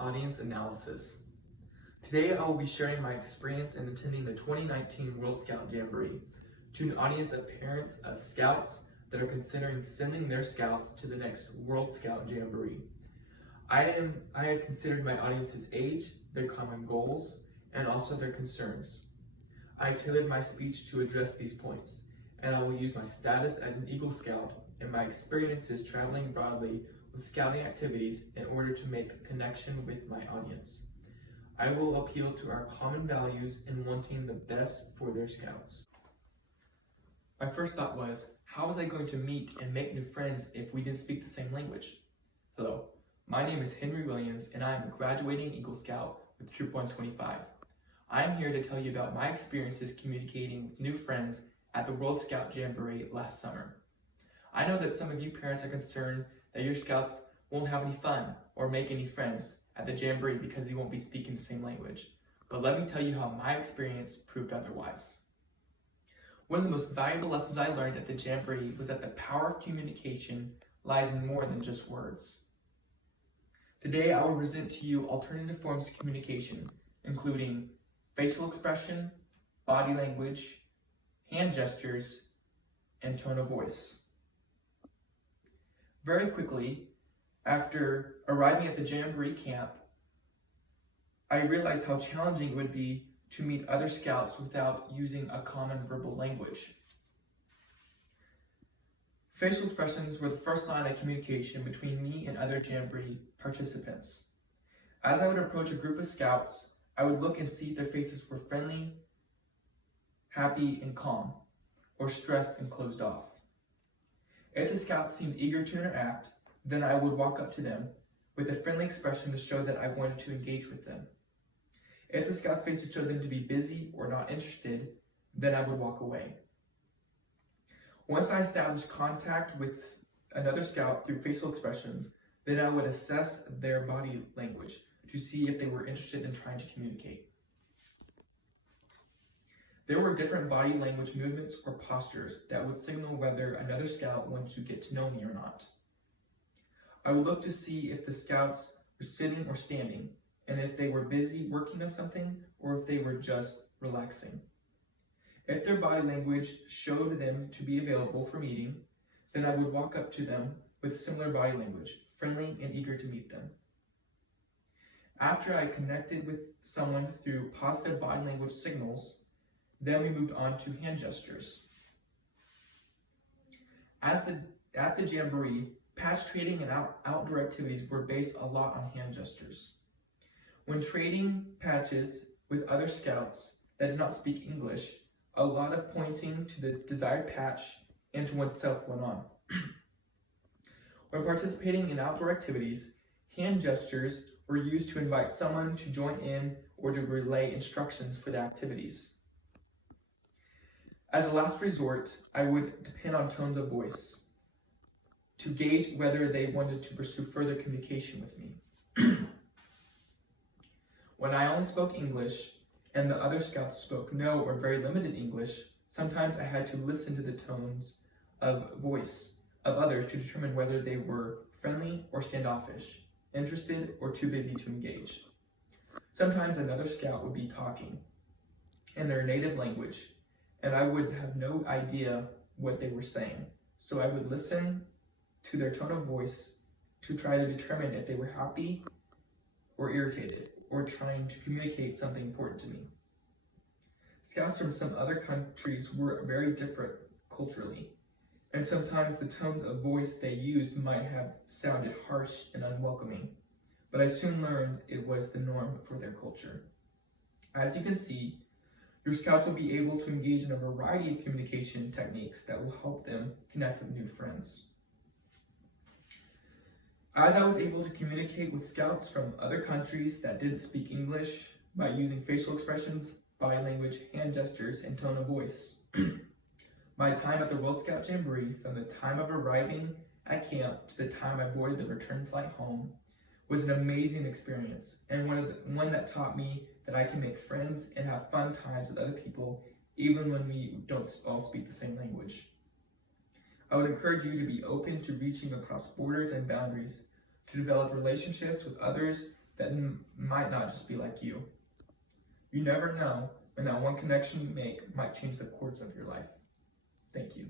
Audience Analysis. Today I will be sharing my experience in attending the 2019 World Scout Jamboree to an audience of parents of scouts that are considering sending their scouts to the next World Scout Jamboree. I have considered my audience's age, their common goals, and also their concerns. I tailored my speech to address these points, and I will use my status as an Eagle Scout and my experiences traveling broadly with scouting activities in order to make a connection with my audience. I will appeal to our common values in wanting the best for their scouts. My first thought was, how was I going to meet and make new friends if we didn't speak the same language? Hello, my name is Henry Williams and I am a graduating Eagle Scout with Troop 125. I am here to tell you about my experiences communicating with new friends at the World Scout Jamboree last summer. I know that some of you parents are concerned that your scouts won't have any fun or make any friends at the Jamboree because they won't be speaking the same language. But let me tell you how my experience proved otherwise. One of the most valuable lessons I learned at the Jamboree was that the power of communication lies in more than just words. Today I will present to you alternative forms of communication, including facial expression, body language, hand gestures, and tone of voice. Very quickly, after arriving at the Jamboree camp, I realized how challenging it would be to meet other scouts without using a common verbal language. Facial expressions were the first line of communication between me and other Jamboree participants. As I would approach a group of scouts, I would look and see if their faces were friendly, happy, and calm, or stressed and closed off. If the scouts seemed eager to interact, then I would walk up to them with a friendly expression to show that I wanted to engage with them. If the scouts' faces showed them to be busy or not interested, then I would walk away. Once I established contact with another scout through facial expressions, then I would assess their body language to see if they were interested in trying to communicate. There were different body language movements or postures that would signal whether another scout wanted to get to know me or not. I would look to see if the scouts were sitting or standing, and if they were busy working on something or if they were just relaxing. If their body language showed them to be available for meeting, then I would walk up to them with similar body language, friendly and eager to meet them. After I connected with someone through positive body language signals, then we moved on to hand gestures. At the Jamboree, patch trading and outdoor activities were based a lot on hand gestures. When trading patches with other scouts that did not speak English, a lot of pointing to the desired patch and to oneself went on. When participating in outdoor activities, hand gestures were used to invite someone to join in or to relay instructions for the activities. As a last resort, I would depend on tones of voice to gauge whether they wanted to pursue further communication with me. When I only spoke English and the other scouts spoke no or very limited English, sometimes I had to listen to the tones of voice of others to determine whether they were friendly or standoffish, interested or too busy to engage. Sometimes another scout would be talking in their native language, and I would have no idea what they were saying. So I would listen to their tone of voice to try to determine if they were happy or irritated or trying to communicate something important to me. Scouts from some other countries were very different culturally, and sometimes the tones of voice they used might have sounded harsh and unwelcoming, but I soon learned it was the norm for their culture. As you can see, your scouts will be able to engage in a variety of communication techniques that will help them connect with new friends. As I was able to communicate with scouts from other countries that didn't speak English by using facial expressions, body language, hand gestures, and tone of voice, my time at the World Scout Jamboree, from the time of arriving at camp to the time I boarded the return flight home, was an amazing experience, and one that taught me that I can make friends and have fun times with other people, even when we don't all speak the same language. I would encourage you to be open to reaching across borders and boundaries, to develop relationships with others that might not just be like you. You never know when that one connection you make might change the course of your life. Thank you.